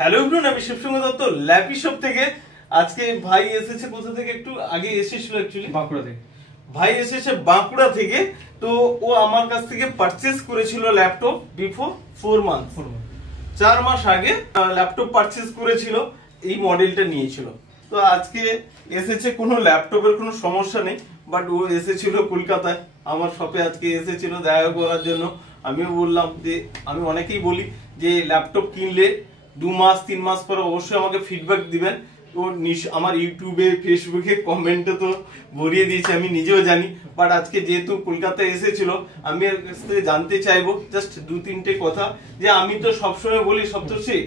Hello everyone, আমি শিবসঙ্গ Dutta lappy shop থেকে। আজকে ভাই এসেছে কোথা থেকে, একটু আগে এসেছিল অ্যাকচুয়ালি বাঁকুড়া থেকে। ভাই এসেছে বাঁকুড়া থেকে। তো ও আমার কাছ থেকে পারচেজ করেছিল ল্যাপটপ বিফোর 4 মাস আগে ল্যাপটপ পারচেজ করেছিল, এই মডেলটা নিয়েছিল। তো আজকে এসেছে, কোনো ল্যাপটপের কোনো সমস্যা নেই, বাট ও এসেছিল কলকাতায় আমার শপে, আজকে এসেছিল দেখা করার জন্য। আমিও বললাম যে, আমি অনেকেই বলি যে ল্যাপটপ কিনলে 2 মাস 3 মাস পরে অবশ্যই আমাকে ফিডব্যাক দিবেন। তো আমার ইউটিউবে ফেসবুকে কমেন্টে তো ভরিয়ে দিয়েছে, আমি নিজেও জানি। বাট আজকে যেহেতু কলকাতায় এসেছিল, আমি এর কাছ থেকে জানতে চাইবো জাস্ট 2-3টে কথা। যে আমি তো সবসময় বলি সপ্তর্ষি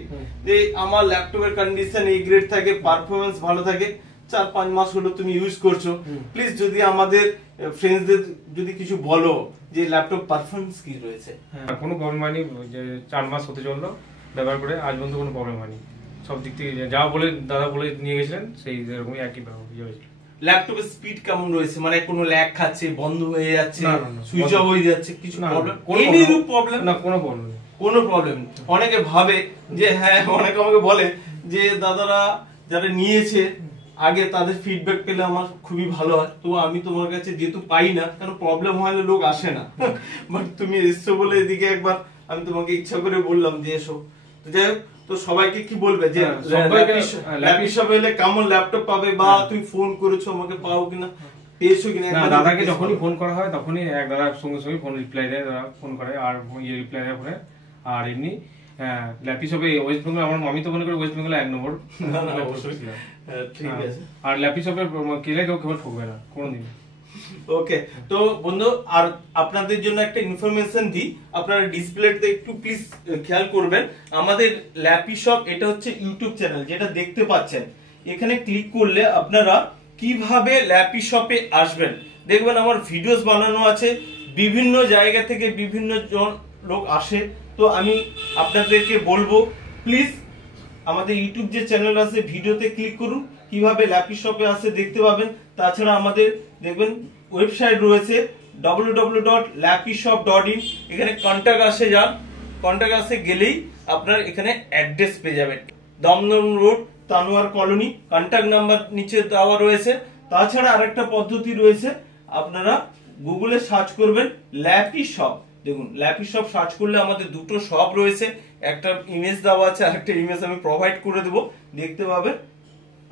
যে আমার ল্যাপটপের কন্ডিশন এই গ্রেড থাকে, পারফরমেন্স ভালো থাকে, 4-5 মাস হলো তুমি ইউজ করছো। প্লিজ যদি আমাদের ফ্রেন্ডসদের যদি কিছু বলো যে ল্যাপটপ পারফরমেন্স কি রয়েছে। কোনো প্রবলেম হয়নি, যে 4 মাস হতে চললো ব্যবহার করে, আজ পর্যন্ত কোনো প্রবলেম হয়নি। সব দিক থেকে যা বলে দাদা বলে নিয়ে গেছিলেন সেই রকমই একই হয়েছিল। ল্যাপটপের স্পিড কেমন রয়েছে, মানে কোনো ল্যাগ খাচ্ছে, বন্ধ হয়ে যাচ্ছে, সুইচ অফ হয়ে যাচ্ছে, কিছু প্রবলেম? প্রবলেম না, কোনো প্রবলেম। অনেকে ভাবে যে হ্যাঁ, অনেকে আমাকে বলে যে দাদারা যারা নিয়েছে আগে তাদের ফিডব্যাক পেলে আমার খুবই ভালো হয়। তো আমি তোমার কাছে যেহেতু পাই না, কারণ প্রবলেম হলে লোক আসে না, বাট তুমি এসছো বলে এদিকে একবার আমি তোমাকে ইচ্ছা করে বললাম যে এসো। তো যাই হোক, তো সবাইকে কি বলবে যে ল্যাপি শপে এলে কেমন ল্যাপটপ পাবে, বা তুমি ফোন করেছো আমাকে, পাও কিনা, পেয়েছো কিনা? দাদাকে যখনই ফোন করা হয় তখনই এক দাদা সঙ্গে সঙ্গে ফোন রিপ্লাই দেয়, দাদা ফোন করে আর রিপ্লাই দেয় ফোনে। আর এমনি ল্যাপি শপে ওয়েস্ট বেঙ্গল, আমার আমি তো মনে করি ওয়েস্ট বেঙ্গল 1 নম্বর। ঠিক আছে। আর ল্যাপি শপে কেলে কেউ ঠকবে না কোনোদিন। ওকে, তো বন্ধু আর আপনাদের জন্য একটা ইনফরমেশন দিই, আপনারা ডিসপ্লেতে একটু প্লিজ খেয়াল করবেন। আমাদের ল্যাপি শপ, এটা হচ্ছে ইউটিউব চ্যানেল যেটা দেখতে পাচ্ছেন। এখানে ক্লিক করলে আপনারা কিভাবে ল্যাপি শপে আসবেন দেখবেন, আমার ভিডিওস বানানো আছে, বিভিন্ন জায়গা থেকে বিভিন্ন জন লোক আসে। তো আমি আপনাদেরকে বলবো প্লিজ আমাদের ইউটিউব যে চ্যানেল আছে ভিডিওতে ক্লিক করুন, কিভাবে ল্যাপি শপে আসে দেখতে পাবেন। তাছাড়া আমাদের দেখবেন ওয়েবসাইট রয়েছে www.lapishop.in, এখানে কন্টাক্ট আসে যান, কন্টাক্ট আসে গেলেই আপনার এখানে অ্যাড্রেস পেয়ে যাবেন, Dum Dum road, Tanwar colony. Contact number নিচে দেওয়া রয়েছে। তাছাড়া আরেকটা পদ্ধতি রয়েছে, আপনারা গুগলে সার্চ করবেন ল্যাপি শপ। দেখুন ল্যাপি শপ সার্চ করলে আমাদের দুটো শপ রয়েছে, একটা ইমেজ দেওয়া আছে, আরেকটা ইমেজ আমি প্রোভাইড করে দেবো, দেখতে পাবেন।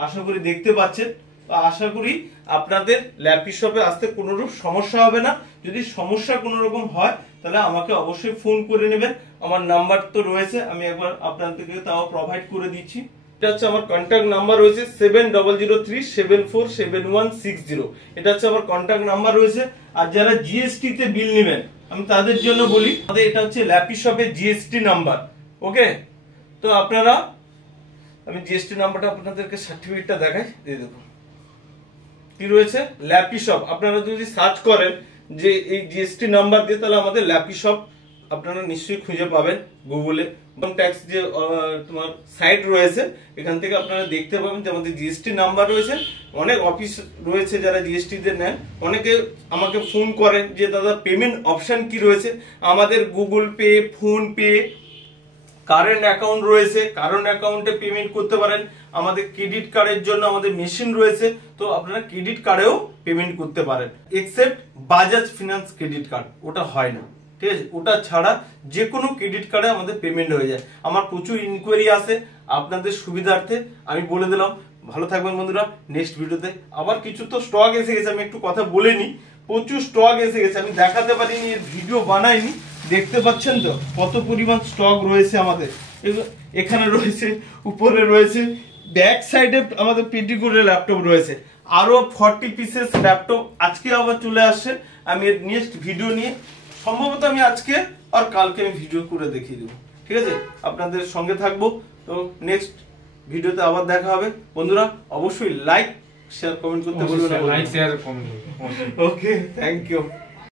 আশা করি দেখতে পাচ্ছেন। আশা করি আপনাদের ল্যাপি শপে আসতে কোনো রকম সমস্যা হবে না। যদি সমস্যা কোনো রকম হয় তাহলে আমাকে অবশ্যই ফোন করে নেবেন, আমার নাম্বার তো রয়েছে, আমি একবার আপনাদেরকে তাও প্রোভাইড করে দিচ্ছি। এটা হচ্ছে আমার কন্ট্যাক্ট নাম্বার রয়েছে 7003747160। এটা হচ্ছে আমার কন্ট্যাক্ট নাম্বার রয়েছে। আর যারা জিএসটি তে বিল নেবেন আমি তাদের জন্য বলি, আমাদের এটা হচ্ছে ল্যাপি শপের জিএসটি নাম্বার। ওকে, তো আপনারা, আমি জিএসটি নাম্বারটা আপনাদেরকে সার্টিফিকেটটা দেখাই, দিয়ে দেবো কি রয়েছে ল্যাপি শপ। আপনারা যদি সার্চ করেন যে এই জিএসটি নাম্বার দিয়ে, তাহলে আমাদের ল্যাপি শপ আপনারা নিশ্চয়ই খুঁজে পাবেন গুগলে। ইনকাম ট্যাক্স যে তোমার সাইট রয়েছে, এখান থেকে আপনারা দেখতে পাবেন যে আমাদের জিএসটি নাম্বার রয়েছে। অনেক অফিস রয়েছে যারা জিএসটি তে নেন, অনেকে আমাকে ফোন করেন যে দাদা পেমেন্ট অপশন কি রয়েছে। আমাদের Google pay, phone pay, current account রয়েছে, কারেন্ট অ্যাকাউন্টে পেমেন্ট করতে পারেন। আমাদের ক্রেডিট কার্ডের জন্য আমাদের মেশিন রয়েছে, তো আপনারা ক্রেডিট কার্ডেও পেমেন্ট করতে পারেন, except Bajaj finance credit card, ওটা হয় না, ঠিক আছে? ওটা ছাড়া যে কোনো ক্রেডিট কার্ডে আমাদের পেমেন্ট হয়ে যায়। আমার প্রচুর ইনকোয়ারি আসে, আপনাদের সুবিধার্থে আমি বলে দিলাম। ভালো থাকবেন বন্ধুরা, নেক্সট ভিডিওতে আবার কিছু তো স্টক এসে গেছে, আমি একটু কথা বলে নি। প্রচুর স্টক এসে গেছে, আমি দেখাতে পারিনি, ভিডিও বানাইনি। দেখতে পাচ্ছেন তো কত পরিমাণ স্টক রয়েছে আমাদের। এখানে রয়েছে, উপরে রয়েছে, ব্যাক সাইডে আমাদের পেটিকোটের ল্যাপটপ রয়েছে, আরো 40 পিসেস ল্যাপটপ আজকে আবার চলে আসছে। আমি এর নেক্সট ভিডিও নিয়ে সম্ভবত আমি আজকে আর কালকে আমি ভিডিও করে দেখিয়ে দেবো, ঠিক আছে? আপনাদের সঙ্গে থাকবো। তো নেক্সট ভিডিওতে আবার দেখা হবে বন্ধুরা। অবশ্যই লাইক শেয়ার কমেন্ট করতে ভুলবেন না। Like share comment. Okay, thank you.